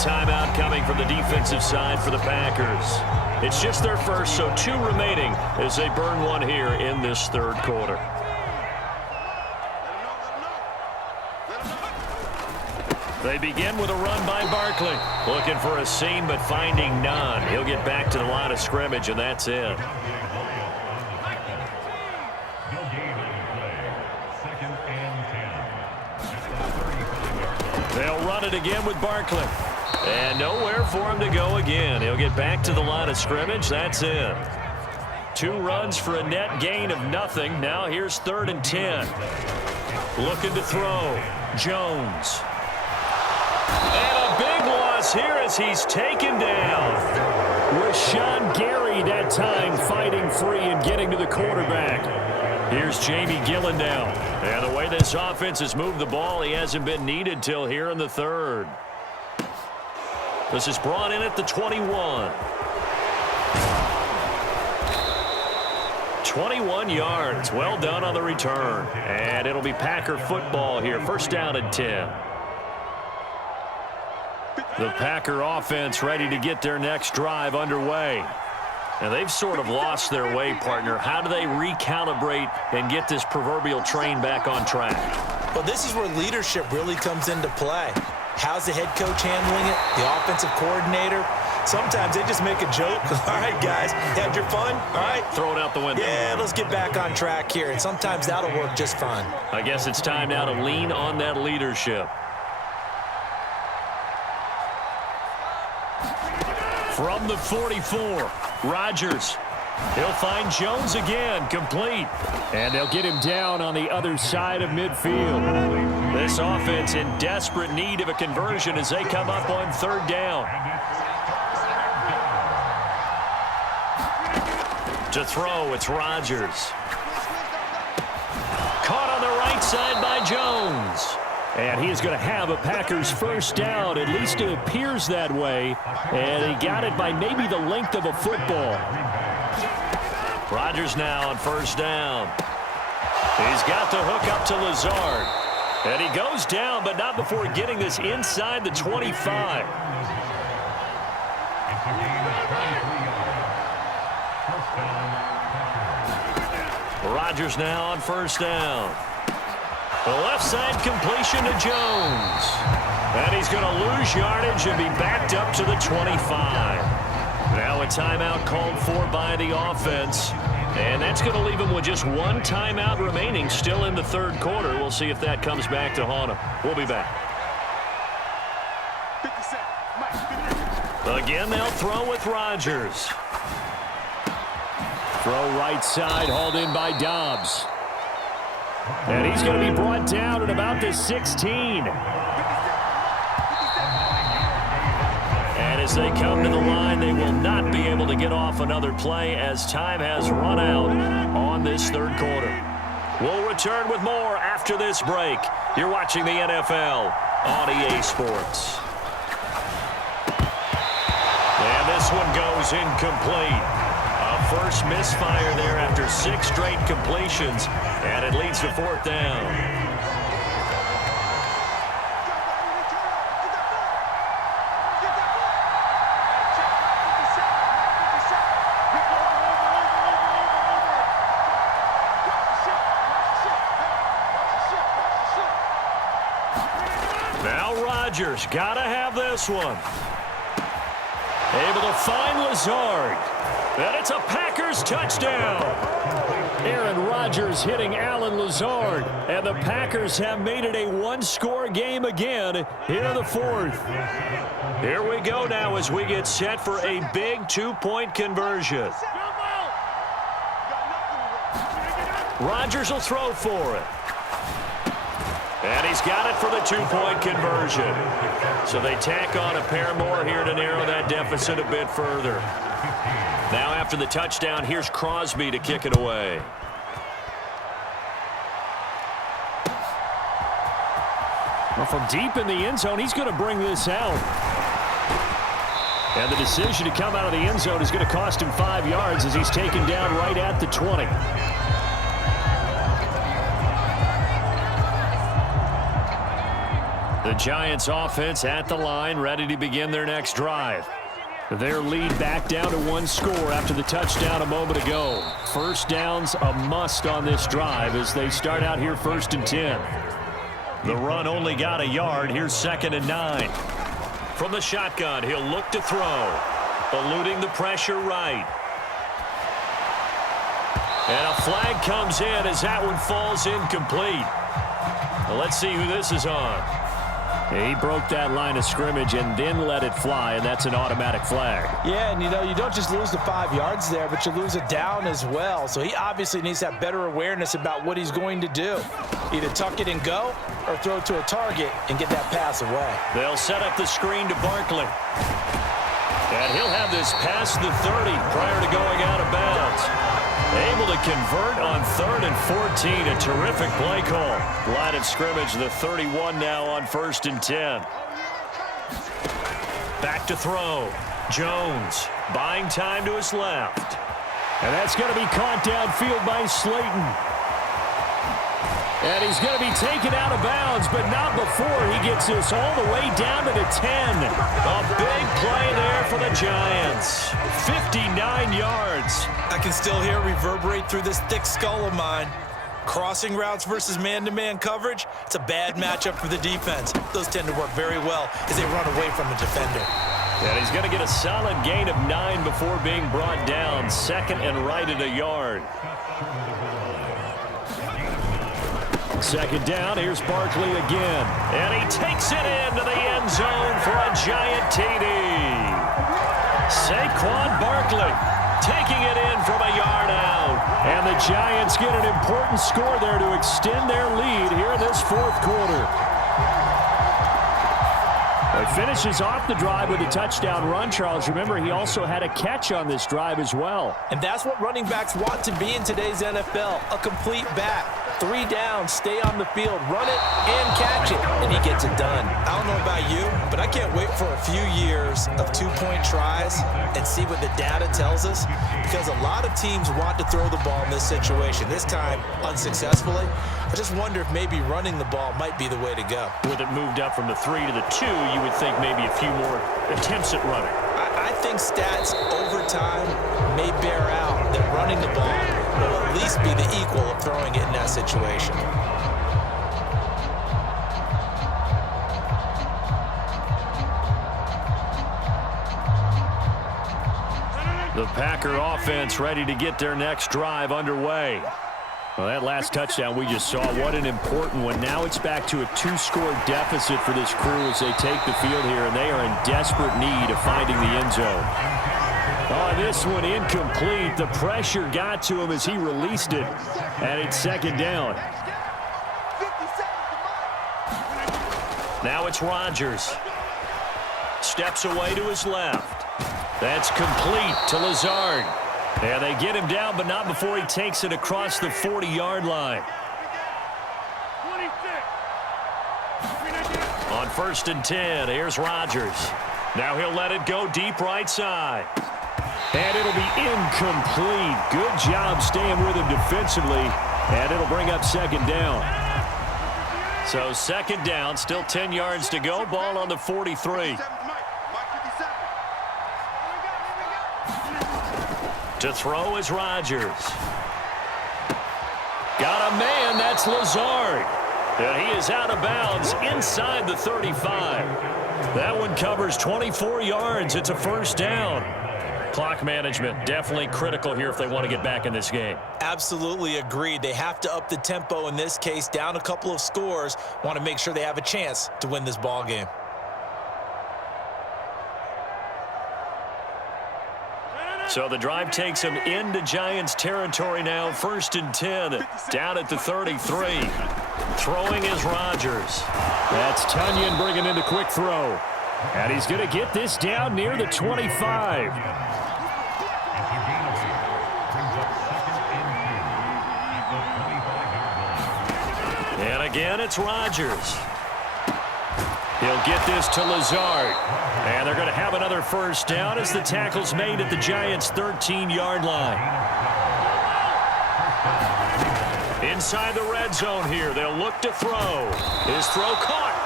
timeout coming from the defensive side for the Packers. It's just their first, so 2 remaining as they burn one here in this third quarter. They begin with a run by Barkley. Looking for a seam, but finding none. He'll get back to the line of scrimmage, and that's it. They'll run it again with Barkley. And nowhere for him to go again. He'll get back to the line of scrimmage. That's it. 2 runs for a net gain of nothing. Now here's 3rd and 10. Looking to throw. Jones. And a big loss here as he's taken down. Rashawn Gary that time fighting free and getting to the quarterback. Here's Jamie Gillen now. And the way this offense has moved the ball, he hasn't been needed till here in the 3rd. This is brought in at the 21. 21 yards. Well done on the return. And it'll be Packer football here. First down and 10. The Packer offense ready to get their next drive underway. And they've sort of lost their way, partner. How do they recalibrate and get this proverbial train back on track? Well, this is where leadership really comes into play. How's the head coach handling it? The offensive coordinator? Sometimes they just make a joke. All right, guys, had your fun? All right. Throw it out the window. Yeah, let's get back on track here. And sometimes that'll work just fine. I guess it's time now to lean on that leadership. From the 44, Rodgers. He'll find Jones again, complete. And they'll get him down on the other side of midfield. This offense in desperate need of a conversion as they come up on 3rd down. To throw, it's Rodgers. Caught on the right side by Jones. And he is going to have a Packers first down. At least it appears that way. And he got it by maybe the length of a football. Rodgers now on first down. He's got the hook up to Lazard. And he goes down, but not before getting this inside the 25. Rodgers now on first down. The left side completion to Jones. And he's going to lose yardage and be backed up to the 25. Now a timeout called for by the offense. And that's going to leave him with just 1 timeout remaining still in the 3rd quarter. We'll see if that comes back to haunt him. We'll be back. Again, they'll throw with Rodgers. Throw right side, hauled in by Dobbs. And he's going to be brought down at about the 16. And as they come to the line, they will not be able to get off another play as time has run out on this 3rd quarter. We'll return with more after this break. You're watching the NFL on EA Sports. And this one goes incomplete. First misfire there after 6 straight completions, and it leads to 4th down. Now Rodgers, gotta have this one. Able to find Lazard. And it's a Packers touchdown. Aaron Rodgers hitting Alan Lazard. And the Packers have made it a 1-score game again here in the 4th. Here we go now as we get set for a big 2-point conversion. Rodgers will throw for it. And he's got it for the 2-point conversion. So they tack on a pair more here to narrow that deficit a bit further. Now after the touchdown, here's Crosby to kick it away. Well, from deep in the end zone, he's going to bring this out. And the decision to come out of the end zone is going to cost him 5 yards as he's taken down right at the 20. The Giants offense at the line, ready to begin their next drive. Their lead back down to 1 score after the touchdown a moment ago. First down's a must on this drive as they start out here 1st and 10. The run only got a yard. Here's 2nd and 9. From the shotgun, he'll look to throw. Eluding the pressure right. And a flag comes in as that one falls incomplete. Well, let's see who this is on. He broke that line of scrimmage and then let it fly, and that's an automatic flag. Yeah, and you don't just lose the 5 yards there, but you lose it down as well. So he obviously needs to have better awareness about what he's going to do. Either tuck it and go or throw to a target and get that pass away. They'll set up the screen to Barkley. And he'll have this past the 30 prior to going out of bounds. Able to convert on 3rd and 14. A terrific play call. Line of scrimmage, the 31 now on 1st and 10. Back to throw. Jones buying time to his left. And that's going to be caught downfield by Slayton. And he's going to be taken out of bounds, but not before he gets this all the way down to the 10. A big play there for the Giants. 59 yards. I can still hear it reverberate through this thick skull of mine. Crossing routes versus man-to-man coverage, it's a bad matchup for the defense. Those tend to work very well as they run away from a defender. And he's going to get a solid gain of 9 before being brought down. 2nd and right at a yard. 2nd down, here's Barkley again. And he takes it into the end zone for a giant TD. Saquon Barkley taking it in from a yard out. And the Giants get an important score there to extend their lead here in this 4th quarter. He finishes off the drive with a touchdown run, Charles. Remember, he also had a catch on this drive as well. And that's what running backs want to be in today's NFL, a complete back. 3 down, stay on the field, run it, and catch it, and he gets it done. I don't know about you, but I can't wait for a few years of 2-point tries and see what the data tells us, because a lot of teams want to throw the ball in this situation, this time unsuccessfully. I just wonder if maybe running the ball might be the way to go. With it moved up from the 3 to the 2, you would think maybe a few more attempts at running. I think stats over time may bear out that running the ball will at least be the equal of throwing it in that situation. The Packer offense ready to get their next drive underway. Well, that last touchdown we just saw, what an important one. Now it's back to a 2-score deficit for this crew as they take the field here, and they are in desperate need of finding the end zone. Oh, this one incomplete. The pressure got to him as he released it, and it's 2nd down. Now it's Rodgers. Steps away to his left. That's complete to Lazard. And they get him down, but not before he takes it across the 40-yard line. On 1st and 10, here's Rodgers. Now he'll let it go deep right side. And it'll be incomplete. Good job staying with him defensively. And it'll bring up 2nd down. So 2nd down, still 10 yards to go. Ball on the 43. To throw is Rodgers. Got a man, that's Lazard. And he is out of bounds inside the 35. That one covers 24 yards. It's a 1st down. Clock management definitely critical here if they want to get back in this game. Absolutely agreed. They have to up the tempo in this case, down a couple of scores. Want to make sure they have a chance to win this ball game. So the drive takes him into Giants territory now. 1st and 10, down at the 33. Throwing is Rodgers. That's Tunyon bringing in the quick throw. And he's going to get this down near the 25. And again, it's Rodgers. He'll get this to Lazard. And they're going to have another 1st down as the tackle's made at the Giants' 13-yard line. Inside the red zone here, they'll look to throw. His throw caught,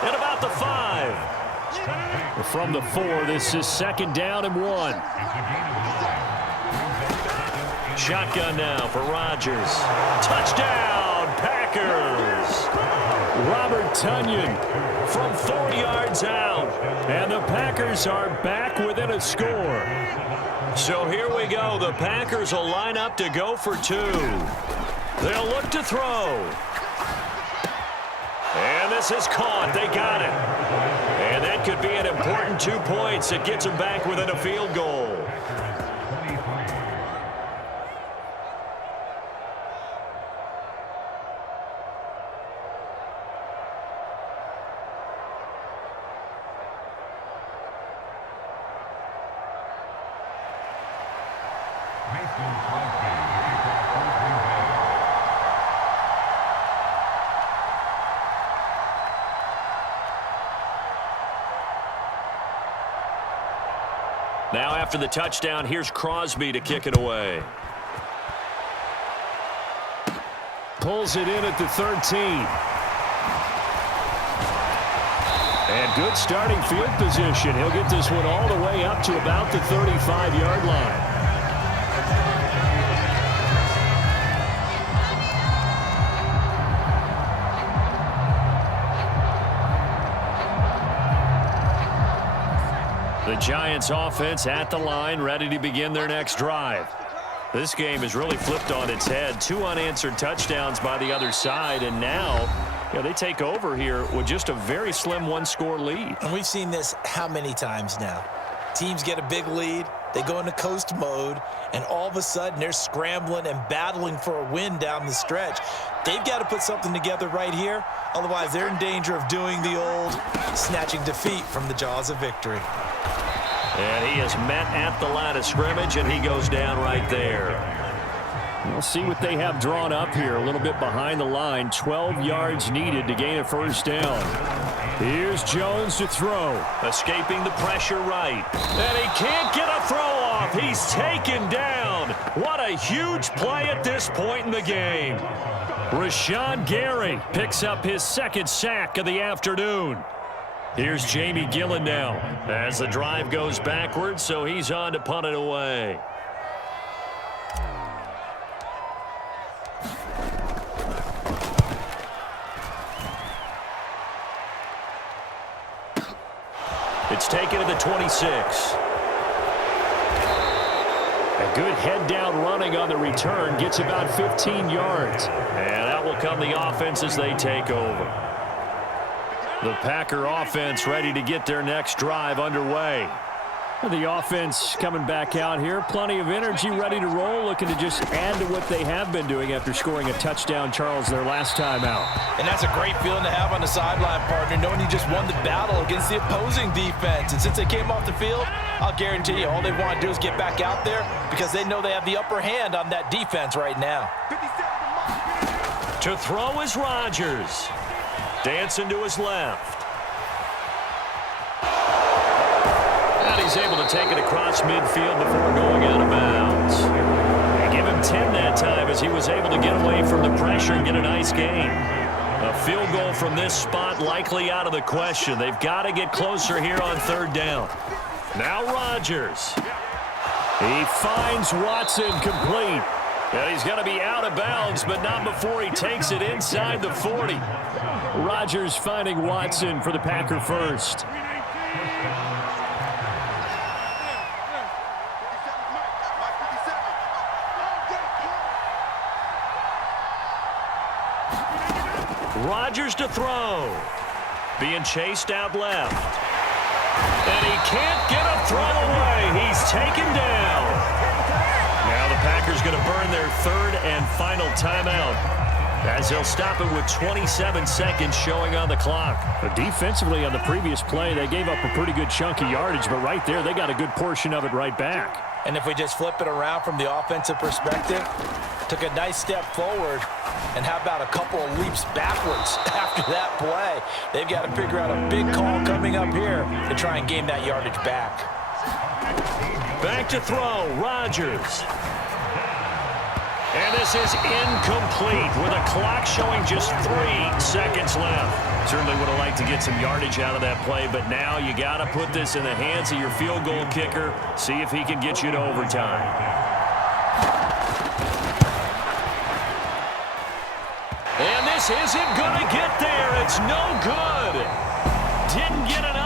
at about the 5. From the 4, this is 2nd down and 1. Shotgun now for Rodgers. Touchdown, Packers. Robert Tonyan From 4 yards out. and the Packers are back within a score. So here we go. The Packers will line up to go for 2. They'll look to throw. And this is caught. They got it. And that could be an important 2 points. It gets them back within a field goal. Now after the touchdown, here's Crosby to kick it away. Pulls it in at the 13. And good starting field position. He'll get this one all the way up to about the 35-yard line. The Giants offense at the line, ready to begin their next drive. This game is really flipped on its head. 2 unanswered touchdowns by the other side, and now they take over here with just a very slim 1-score lead. And we've seen this how many times now? Teams get a big lead, they go into coast mode, and all of a sudden they're scrambling and battling for a win down the stretch. They've got to put something together right here, otherwise they're in danger of doing the old snatching defeat from the jaws of victory. And he is met at the line of scrimmage, and he goes down right there. We'll see what they have drawn up here. A little bit behind the line. 12 yards needed to gain a 1st down. Here's Jones to throw. Escaping the pressure right. And he can't get a throw off. He's taken down. What a huge play at this point in the game. Rashawn Gary picks up his 2nd sack of the afternoon. Here's Jamie Gillen now as the drive goes backwards, so he's on to punt it away. It's taken to the 26. A good head-down running on the return gets about 15 yards. And that will come the offense as they take over. The Packer offense ready to get their next drive underway. The offense coming back out here. Plenty of energy, ready to roll, looking to just add to what they have been doing after scoring a touchdown, Charles, their last time out. And that's a great feeling to have on the sideline, partner, knowing you just won the battle against the opposing defense. And since they came off the field, I'll guarantee you all they want to do is get back out there because they know they have the upper hand on that defense right now. To throw is Rodgers. Dancing to his left. And he's able to take it across midfield before going out of bounds. They give him 10 that time as he was able to get away from the pressure and get a nice gain. A field goal from this spot likely out of the question. They've got to get closer here on 3rd down. Now Rodgers. He finds Watson complete. And he's going to be out of bounds, but not before he takes it inside the 40. Rodgers finding Watson for the Packer first. Rodgers to throw. Being chased out left. And he can't get a throw away. He's taken down. Now the Packers going to burn their 3rd and final timeout as they'll stop it with 27 seconds showing on the clock. But defensively on the previous play, they gave up a pretty good chunk of yardage, but right there they got a good portion of it right back. And if we just flip it around from the offensive perspective, took a nice step forward, and how about a couple of leaps backwards after that play? They've got to figure out a big call coming up here to try and gain that yardage back. Back to throw, Rodgers. And this is incomplete with a clock showing just 3 seconds left. Certainly would have liked to get some yardage out of that play, but now you got to put this in the hands of your field goal kicker. See if he can get you to overtime. And this isn't going to get there. It's no good. Didn't get it